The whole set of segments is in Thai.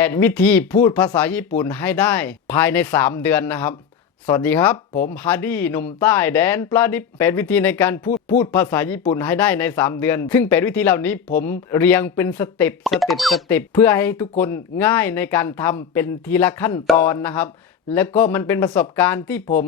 8 วิธีพูดภาษาญี่ปุ่นให้ได้ภายใน 3 เดือนนะครับสวัสดีครับผมฮาร์ดี้หนุ่มใต้แดนปลาดิบ8 วิธีในการพูดภาษาญี่ปุ่นให้ได้ใน 3 เดือนซึ่ง8 วิธีเหล่านี้ผมเรียงเป็นสเต็ปเพื่อให้ทุกคนง่ายในการทำเป็นทีละขั้นตอนนะครับแล้วก็มันเป็นประสบการณ์ที่ผม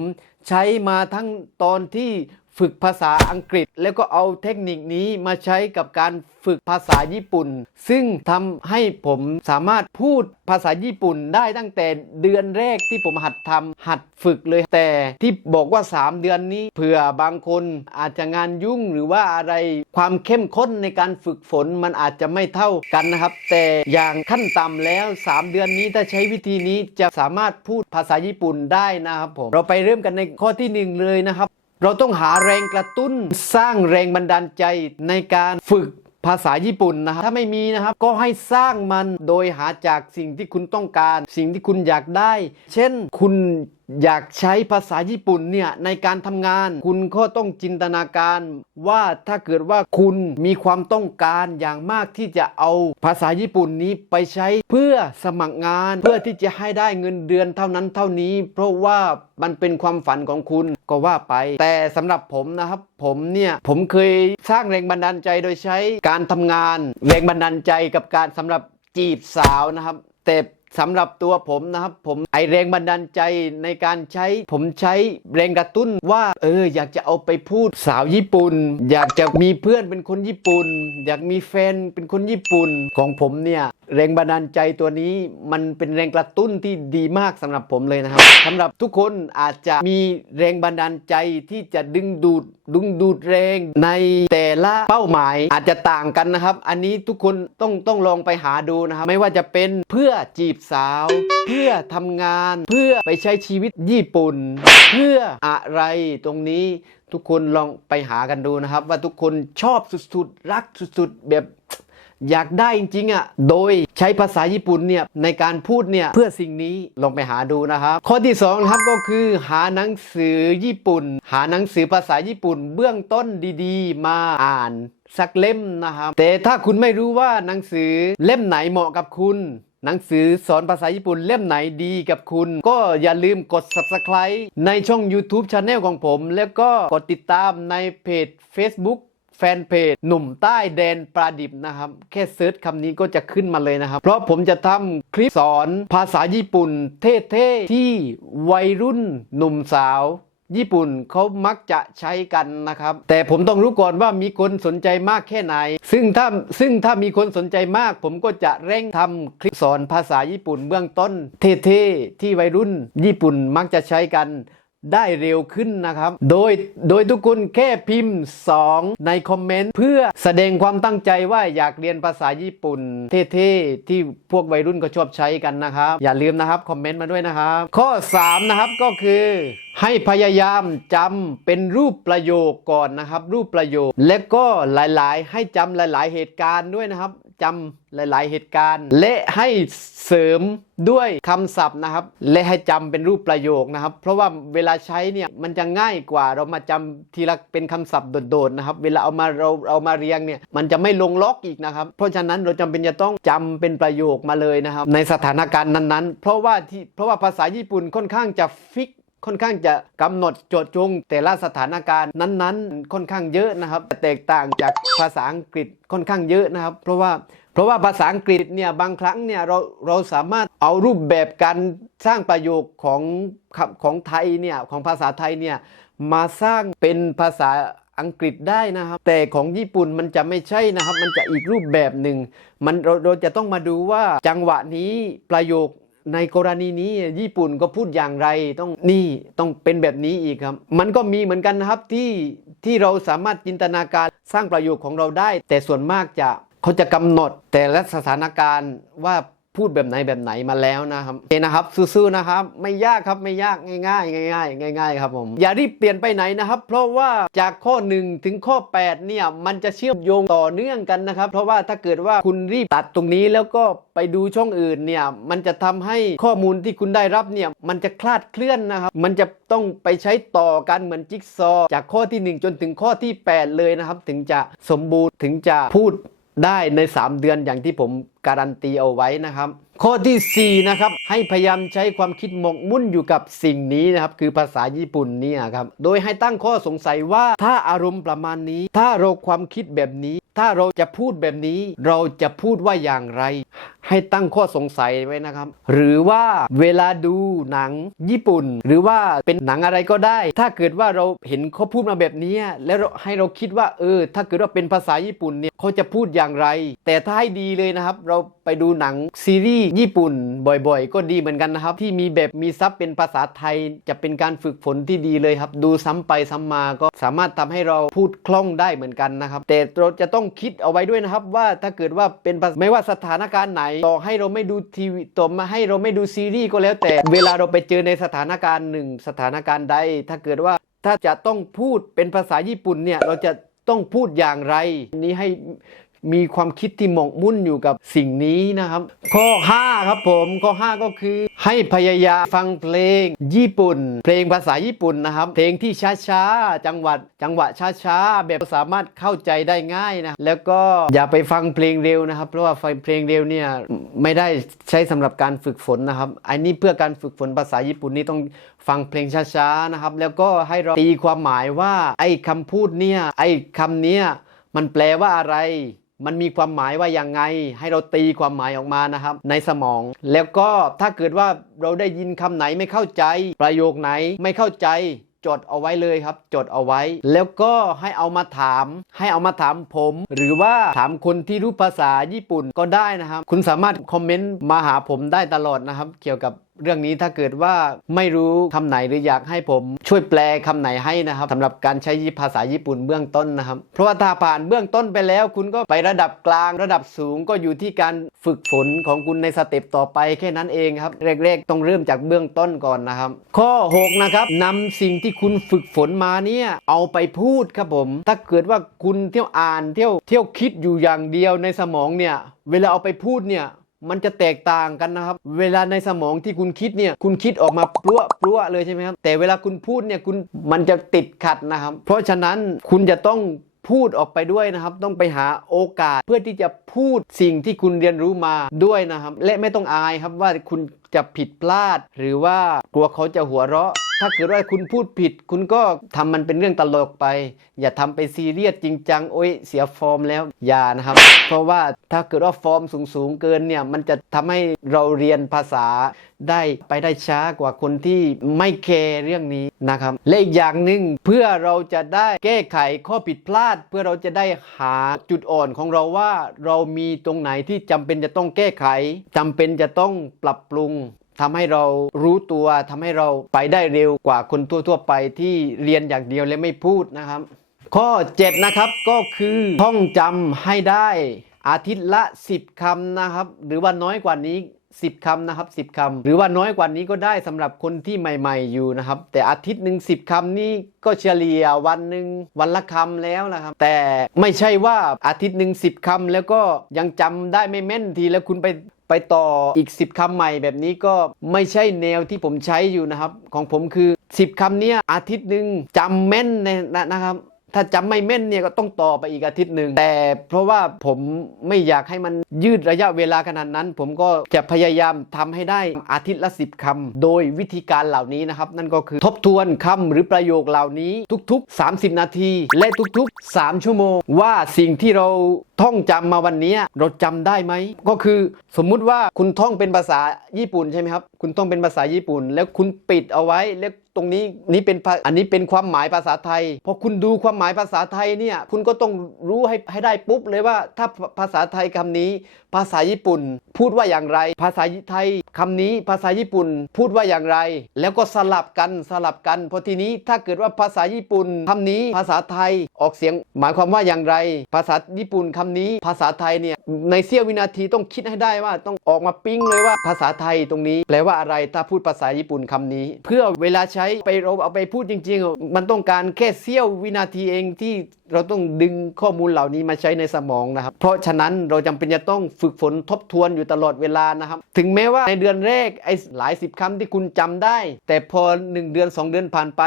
ใช้มาทั้งตอนที่ฝึกภาษาอังกฤษแล้วก็เอาเทคนิคนี้มาใช้กับการฝึกภาษาญี่ปุ่นซึ่งทำให้ผมสามารถพูดภาษาญี่ปุ่นได้ตั้งแต่เดือนแรกที่ผมหัดฝึกเลยแต่ที่บอกว่า3 เดือนนี้เผื่อบางคนอาจจะงานยุ่งหรือว่าอะไรความเข้มข้นในการฝึกฝนมันอาจจะไม่เท่ากันนะครับแต่อย่างขั้นต่ำแล้ว3 เดือนนี้ถ้าใช้วิธีนี้จะสามารถพูดภาษาญี่ปุ่นได้นะครับผมเราไปเริ่มกันในข้อที่1เลยนะครับเราต้องหาแรงกระตุ้นสร้างแรงบันดาลใจในการฝึกภาษาญี่ปุ่นนะครับถ้าไม่มีนะครับก็ให้สร้างมันโดยหาจากสิ่งที่คุณต้องการสิ่งที่คุณอยากได้เช่นคุณอยากใช้ภาษาญี่ปุ่นเนี่ยในการทำงานคุณก็ต้องจินตนาการว่าถ้าเกิดว่าคุณมีความต้องการอย่างมากที่จะเอาภาษาญี่ปุ่นนี้ไปใช้เพื่อสมัครงานเพื่อที่จะให้ได้เงินเดือนเท่านั้นเท่านี้เพราะว่ามันเป็นความฝันของคุณก็ว่าไปแต่สำหรับผมนะครับผมเคยสร้างแรงบันดาลใจโดยใช้การทำงานแรงบันดาลใจกับการสำหรับจีบสาวนะครับแต่สำหรับตัวผมนะครับแรงบันดาลใจในการใช้ผมใช้แรงกระตุ้นว่าอยากจะเอาไปพูดสาวญี่ปุ่นอยากจะมีเพื่อนเป็นคนญี่ปุ่นอยากมีแฟนเป็นคนญี่ปุ่นของผมเนี่ยแรงบันดาลใจตัวนี้มันเป็นแรงกระตุ้นที่ดีมากสำหรับผมเลยนะครับสำหรับทุกคนอาจจะมีแรงบันดาลใจที่จะดึงดูดแรงในแต่ละเป้าหมายอาจจะต่างกันนะครับอันนี้ทุกคนต้องลองไปหาดูนะครับไม่ว่าจะเป็นเพื่อจีบสาวเพื่อทำงานเพื่อไปใช้ชีวิตญี่ปุ่นเพื่ออะไรตรงนี้ทุกคนลองไปหากันดูนะครับว่าทุกคนชอบสุดๆรักสุดๆแบบอยากได้จริงๆโดยใช้ภาษาญี่ปุ่นเนี่ยในการพูดเนี่ยเพื่อสิ่งนี้ลองไปหาดูนะครับข้อที่2นะครับก็คือหาหนังสือญี่ปุ่นหาหนังสือภาษาญี่ปุ่นเบื้องต้นดีๆมาอ่านสักเล่มนะครับแต่ถ้าคุณไม่รู้ว่าหนังสือเล่มไหนเหมาะกับคุณหนังสือสอนภาษาญี่ปุ่นเล่มไหนดีกับคุณก็อย่าลืมกด Subscribe ในช่อง YouTube Channel ของผมแล้วก็กดติดตามในเพจ Facebookแฟนเพจหนุ่มใต้แดนปลาดิบนะครับแค่เซิร์ชคำนี้ก็จะขึ้นมาเลยนะครับเพราะผมจะทำคลิปสอนภาษาญี่ปุ่นเท่ๆที่วัยรุ่นหนุ่มสาวญี่ปุ่นเขามักจะใช้กันนะครับแต่ผมต้องรู้ก่อนว่ามีคนสนใจมากแค่ไหนซึ่งถ้ามีคนสนใจมากผมก็จะเร่งทำคลิปสอนภาษาญี่ปุ่นเบื้องต้นเท่ๆที่วัยรุ่นญี่ปุ่นมักจะใช้กันได้เร็วขึ้นนะครับโดยทุกคนแค่พิมพ์2ในคอมเมนต์เพื่อแสดงความตั้งใจว่าอยากเรียนภาษาญี่ปุ่นเท่ๆที่พวกวัยรุ่นก็ชอบใช้กันนะครับอย่าลืมนะครับคอมเมนต์มาด้วยนะครับข้อ3นะครับก็คือให้พยายามจำเป็นรูปประโยคก่อนนะครับรูปประโยคและก็ให้จำหลายๆเหตุการณ์ด้วยนะครับจำหลายๆเหตุการณ์และให้เสริมด้วยคำศัพท์นะครับและให้จำเป็นรูปประโยคนะครับเพราะว่าเวลาใช้เนี่ยมันจะง่ายกว่าเรามาจำทีละเป็นคำศัพท์โดดๆนะครับเวลาเอามาเรียงเนี่ยมันจะไม่ลงล็อกอีกนะครับเพราะฉะนั้นเราจำเป็นจะต้องจำเป็นประโยคมาเลยนะครับในสถานการณ์นั้นๆเพราะว่าภาษาญี่ปุ่นค่อนข้างจะฟิกค่อนข้างจะกำหนดโจทย์จงแต่ละสถานการณ์นั้นๆค่อนข้างเยอะนะครับแตกต่างจากภาษาอังกฤษค่อนข้างเยอะนะครับเพราะว่าภาษาอังกฤษเนี่ยบางครั้งเนี่ยเราสามารถเอารูปแบบการสร้างประโยคของไทยเนี่ยของภาษาไทยเนี่ยมาสร้างเป็นภาษาอังกฤษได้นะครับแต่ของญี่ปุ่นมันจะไม่ใช่นะครับมันจะอีกรูปแบบหนึ่งเราจะต้องมาดูว่าจังหวะนี้ประโยคในกรณีนี้ญี่ปุ่นก็พูดอย่างไรต้องเป็นแบบนี้อีกครับมันก็มีเหมือนกันนะครับที่เราสามารถจินตนาการสร้างประโยคของเราได้แต่ส่วนมากเขาจะกำหนดแต่ละสถานการณ์ว่าพูดแบบไหนมาแล้วนะครับนะครับสู้ๆนะครับไม่ยากครับไม่ยากง่ายครับผมอย่ารีบเปลี่ยนไปไหนนะครับเพราะว่าจากข้อ1ถึงข้อ8เนี่ยมันจะเชื่อมโยงต่อเนื่องกันนะครับเพราะว่าถ้าเกิดว่าคุณรีบตัดตรงนี้แล้วก็ไปดูช่องอื่นเนี่ยมันจะทำให้ข้อมูลที่คุณได้รับเนี่ยมันจะคลาดเคลื่อนนะครับมันจะต้องไปใช้ต่อกันเหมือนจิ๊กซอว์จากข้อที่1จนถึงข้อที่8เลยนะครับถึงจะสมบูรณ์ถึงจะพูดได้ใน3 เดือนอย่างที่ผมการันตีเอาไว้นะครับ ข้อที่4นะครับให้พยายามใช้ความคิดหมกมุ่นอยู่กับสิ่งนี้นะครับคือภาษาญี่ปุ่นเนี่ยครับโดยให้ตั้งข้อสงสัยว่าถ้าอารมณ์ประมาณนี้ถ้าเราความคิดแบบนี้ถ้าเราจะพูดแบบนี้เราจะพูดว่าอย่างไรให้ตั้งข้อสงสัยไว้นะครับหรือว่าเวลาดูหนังญี่ปุ่นหรือว่าเป็นหนังอะไรก็ได้ถ้าเกิดว่าเราเห็นเขาพูดมาแบบนี้แล้วให้เราคิดว่าถ้าเกิดว่าเป็นภาษาญี่ปุ่นเนี่ยเขาจะพูดอย่างไรแต่ถ้าให้ดีเลยนะครับเราไปดูหนังซีรีส์ญี่ปุ่นบ่อยๆก็ดีเหมือนกันนะครับที่มีซับเป็นภาษาไทยจะเป็นการฝึกฝนที่ดีเลยครับดูซ้ำไปซ้ำมาก็สามารถทำให้เราพูดคล่องได้เหมือนกันนะครับแต่เราจะต้องคิดเอาไว้ด้วยนะครับว่าถ้าเกิดว่าเป็นไม่ว่าสถานการณ์ไหนต่อให้เราไม่ดูทีวีต่อมาให้เราไม่ดูซีรีส์ก็แล้วแต่เวลาเราไปเจอในสถานการณ์หนึ่งสถานการณ์ใดถ้าเกิดว่าถ้าจะต้องพูดเป็นภาษาญี่ปุ่นเนี่ยเราจะต้องพูดอย่างไรนี้ให้มีความคิดที่หมกมุ่นอยู่กับสิ่งนี้นะครับข้อ5ครับผมข้อ5ก็คือให้พยายามฟังเพลงญี่ปุ่นเพลงภาษาญี่ปุ่นนะครับเพลงที่ช้าๆจังหวะช้าๆแบบสามารถเข้าใจได้ง่ายนะแล้วก็อย่าไปฟังเพลงเร็วนะครับเพราะว่าเพลงเร็วเนี่ยไม่ได้ใช้สำหรับการฝึกฝนนะครับอันนี้เพื่อการฝึกฝนภาษาญี่ปุ่นนี่ต้องฟังเพลงช้าๆนะครับแล้วก็ให้เราตีความหมายว่าไอ้คำพูดเนี่ยไอ้คำเนี้ยมันแปลว่าอะไรมันมีความหมายว่ายังไงให้เราตีความหมายออกมานะครับในสมองแล้วก็ถ้าเกิดว่าเราได้ยินคำไหนไม่เข้าใจประโยคไหนไม่เข้าใจจดเอาไว้เลยครับจดเอาไว้แล้วก็ให้เอามาถามผมหรือว่าถามคนที่รู้ภาษาญี่ปุ่นก็ได้นะครับคุณสามารถคอมเมนต์มาหาผมได้ตลอดนะครับเกี่ยวกับเรื่องนี้ถ้าเกิดว่าไม่รู้คำไหนหรืออยากให้ผมช่วยแปลคำไหนให้นะครับสำหรับการใช้ภาษาญี่ปุ่นเบื้องต้นนะครับเพราะว่าถ้าผ่านเบื้องต้นไปแล้วคุณก็ไประดับกลางระดับสูงก็อยู่ที่การฝึกฝนของคุณในสเต็ปต่อไปแค่นั้นเองครับแรกๆต้องเริ่มจากเบื้องต้นก่อนนะครับข้อ6นะครับนำสิ่งที่คุณฝึกฝนมาเนี่ยเอาไปพูดครับผมถ้าเกิดว่าคุณเที่ยวอ่านเที่ยวคิดอยู่อย่างเดียวในสมองเนี่ยเวลาเอาไปพูดเนี่ยมันจะแตกต่างกันนะครับเวลาในสมองที่คุณคิดเนี่ยคุณคิดออกมาปลัวเลยใช่ไหมครับแต่เวลาคุณพูดเนี่ยมันจะติดขัดนะครับเพราะฉะนั้นคุณจะต้องพูดออกไปด้วยนะครับต้องไปหาโอกาสเพื่อที่จะพูดสิ่งที่คุณเรียนรู้มาด้วยนะครับและไม่ต้องอายครับว่าคุณจะผิดพลาดหรือว่ากลัวเขาจะหัวเราะถ้าเกิดว่าคุณพูดผิดคุณก็ทำมันเป็นเรื่องตลกไปอย่าทำไปซีเรียสจริงจังโอ้ยเสียฟอร์มแล้วอย่านะครับเพราะว่าถ้าเกิดว่าฟอร์มสูงเกินเนี่ยมันจะทำให้เราเรียนภาษาได้ช้ากว่าคนที่ไม่แคร์เรื่องนี้นะครับและอีกอย่างหนึ่งเพื่อเราจะได้แก้ไขข้อผิดพลาดเพื่อเราจะได้หาจุดอ่อนของเราว่าเรามีตรงไหนที่จำเป็นจะต้องแก้ไขจำเป็นจะต้องปรับปรุงทำให้เรารู้ตัวทำให้เราไปได้เร็วกว่าคนทั่วไปที่เรียนอย่างเดียวและไม่พูดนะครับข้อ7นะครับก็คือท่องจำให้ได้อาทิตย์ละ10คำนะครับหรือว่าน้อยกว่านี้10คำนะครับ10คำหรือว่าน้อยกว่านี้ก็ได้สำหรับคนที่ใหม่ๆอยู่นะครับแต่อาทิตย์หนึ่ง10คำนี่ก็เฉลี่ยวันหนึ่งวันละคำแล้วนะครับแต่ไม่ใช่ว่าอาทิตย์หนึ่ง10คำแล้วก็ยังจำได้ไม่แม่นทีแล้วคุณไปต่ออีก10คำใหม่แบบนี้ก็ไม่ใช่แนวที่ผมใช้อยู่นะครับของผมคือ10คำเนี้ยอาทิตย์หนึ่งจำแม่นนะครับถ้าจำไม่แม่นเนี่ยก็ต้องต่อไปอีกอาทิตย์หนึ่งแต่เพราะว่าผมไม่อยากให้มันยืดระยะเวลาขนาดนั้นผมก็จะพยายามทำให้ได้อาทิตย์ละ10คำโดยวิธีการเหล่านี้นะครับนั่นก็คือทบทวนคำหรือประโยคเหล่านี้ทุกๆ30นาทีและทุกๆ3ชั่วโมงว่าสิ่งที่เราท่องจำมาวันนี้เราจำได้ไหมก็คือสมมุติว่าคุณท่องเป็นภาษาญี่ปุ่นใช่ไหมครับคุณท่องเป็นภาษาญี่ปุ่นแล้วคุณปิดเอาไว้แล้วตรงนี้อันนี้เป็นความหมายภาษาไทยพอคุณดูความหมายภาษาไทยเนี่ยคุณก็ต้องรู้ให้ได้ปุ๊บเลยว่าถ้าภาษาไทยคำนี้ภาษาญี่ปุ่นพูดว่าอย่างไรภาษาไทยคำนี้ภาษาญี่ปุ่นพูดว่าอย่างไรแล้วก็สลับกันพอทีนี้ถ้าเกิดว่าภาษาญี่ปุ่นคำนี้ภาษาไทยออกเสียงหมายความว่าอย่างไรภาษาญี่ปุ่นคำนี้ภาษาไทยเนี่ยในเสี้ยววินาทีต้องคิดให้ได้ว่าต้องออกมาปิ๊งเลยว่าภาษาไทยตรงนี้แปลว่าอะไรถ้าพูดภาษาญี่ปุ่นคำนี้เพื่อเวลาใช้ไปเราเอาไปพูดจริงๆมันต้องการแค่เสี้ยววินาทีเองที่เราต้องดึงข้อมูลเหล่านี้มาใช้ในสมองนะครับเพราะฉะนั้นเราจำเป็นจะต้องฝึกฝนทบทวนอยู่ตลอดเวลานะครับถึงแม้ว่าในเดือนแรกไอ้หลาย10คำที่คุณจำได้แต่พอ1เดือน2เดือนผ่านไป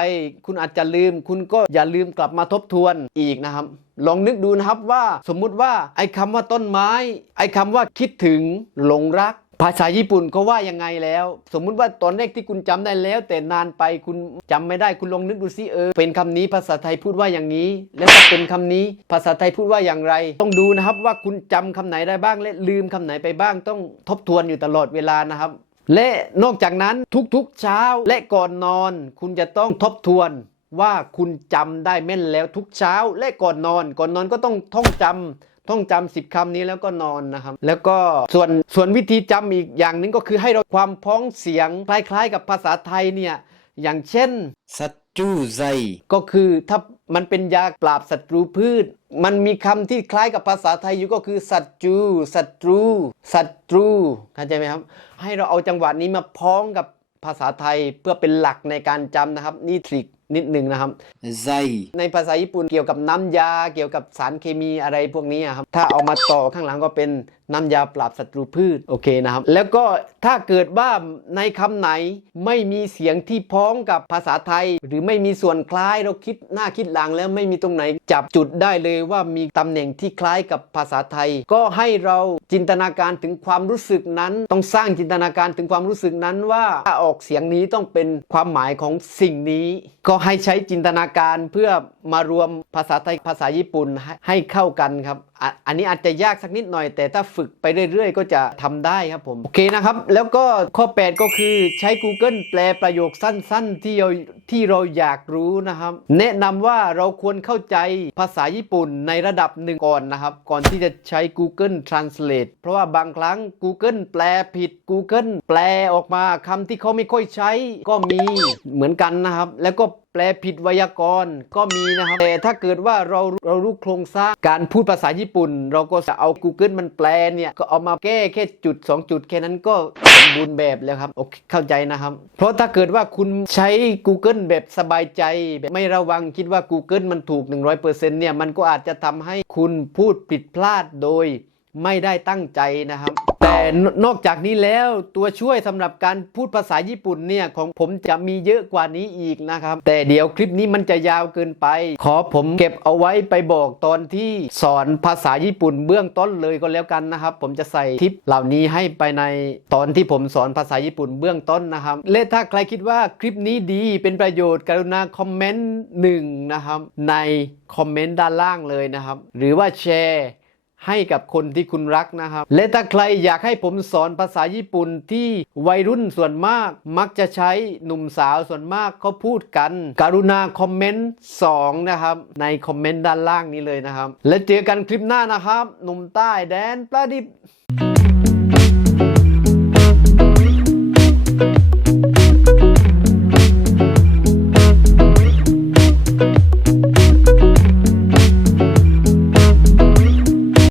คุณอาจจะลืมคุณก็อย่าลืมกลับมาทบทวนอีกนะครับลองนึกดูนะครับว่าสมมุติว่าไอ้คำว่าต้นไม้ไอ้คำว่าคิดถึงหลงรัก ภาษาญี่ปุ่นเขาว่ายังไงแล้ว สมมุติว่าตอนแรกที่คุณจำได้แล้วแต่นานไปคุณจำไม่ได้คุณลองนึกดูซิเป็นคำนี้ภาษาไทยพูดว่าอย่างนี้ แล้วถ้าเป็นคำนี้ภาษาไทยพูดว่าอย่างไรต้องดูนะครับว่าคุณจำคำไหนได้บ้างและลืมคำไหนไปบ้างต้องทบทวนอยู่ตลอดเวลานะครับและนอกจากนั้นทุกๆเช้าและก่อนนอนคุณจะต้องทบทวนว่าคุณจำได้แม่นแล้วทุกเช้าและก่อนนอนก็ต้องท่องจำ10 คำนี้แล้วก็นอนนะครับแล้วก็ส่วนวิธีจำอีกอย่างหนึ่งก็คือให้เราความพ้องเสียงคล้ายๆกับภาษาไทยเนี่ยอย่างเช่นศัตรูไซก็คือถ้ามันเป็นยาปราบศัตรูพืชมันมีคำที่คล้ายกับภาษาไทยอยู่ก็คือศัตรูเข้าใจไหมครับให้เราเอาจังหวะนี้มาพ้องกับภาษาไทยเพื่อเป็นหลักในการจำนะครับนี่ทริคนิดหนึ่งนะครับไซในภาษาญี่ปุ่นเกี่ยวกับน้ำยาเกี่ยวกับสารเคมีอะไรพวกนี้ครับถ้าเอามาต่อข้างหลังก็เป็นน้ำยาปราบศัตรูพืชโอเคนะครับแล้วก็ถ้าเกิดว่าในคำไหนไม่มีเสียงที่พ้องกับภาษาไทยหรือไม่มีส่วนคล้ายเราคิดหน้าคิดหลังแล้วไม่มีตรงไหนจับจุดได้เลยว่ามีตำแหน่งที่คล้ายกับภาษาไทยก็ให้เราจินตนาการถึงความรู้สึกนั้นต้องสร้างจินตนาการถึงความรู้สึกนั้นว่าถ้าออกเสียงนี้ต้องเป็นความหมายของสิ่งนี้ก็ให้ใช้จินตนาการเพื่อมารวมภาษาไทยภาษาญี่ปุ่นให้เข้ากันครับอันนี้อาจจะยากสักนิดหน่อยแต่ถ้าฝึกไปเรื่อยๆก็จะทำได้ครับผมโอเคนะครับแล้วก็ข้อ 8 ก็คือใช้ Google แปลประโยคสั้นๆที่เราอยากรู้นะครับแนะนำว่าเราควรเข้าใจภาษาญี่ปุ่นในระดับหนึ่งก่อนนะครับก่อนที่จะใช้ Google Translate เพราะว่าบางครั้ง Google แปลผิด Google แปลออกมาคำที่เขาไม่ค่อยใช้ก็มีเหมือนกันนะครับแล้วก็แปลผิดไวยากรณ์ก็มีนะครับแต่ถ้าเกิดว่าเรารู้โครงสร้างการพูดภาษาญี่ปุ่นเราก็จะเอา Google มันแปลเนี่ยก็เอามาแก้แค่จุด2จุดแค่นั้นก็สมบูรณ์แบบแล้วครับโอเคเข้าใจนะครับเพราะถ้าเกิดว่าคุณใช้ Google แบบสบายใจแบบไม่ระวังคิดว่า Google มันถูก 100% เนี่ยมันก็อาจจะทำให้คุณพูดผิดพลาดโดยไม่ได้ตั้งใจนะครับแต่นอกจากนี้แล้วตัวช่วยสำหรับการพูดภาษาญี่ปุ่นเนี่ยของผมจะมีเยอะกว่านี้อีกนะครับแต่เดี๋ยวคลิปนี้มันจะยาวเกินไปขอผมเก็บเอาไว้ไปบอกตอนที่สอนภาษาญี่ปุ่นเบื้องต้นเลยก็แล้วกันนะครับผมจะใส่ทิปเหล่านี้ให้ไปในตอนที่ผมสอนภาษาญี่ปุ่นเบื้องต้นนะครับและถ้าใครคิดว่าคลิปนี้ดีเป็นประโยชน์กรุณาคอมเมนต์1นะครับในคอมเมนต์ด้านล่างเลยนะครับหรือว่าแชร์ให้กับคนที่คุณรักนะครับและถ้าใครอยากให้ผมสอนภาษาญี่ปุ่นที่วัยรุ่นส่วนมากมักจะใช้หนุ่มสาวส่วนมากเขาพูดกันกรุณาคอมเมนต์2นะครับในคอมเมนต์ด้านล่างนี้เลยนะครับและเจอกันคลิปหน้านะครับหนุ่มใต้แดนประดิษฐ์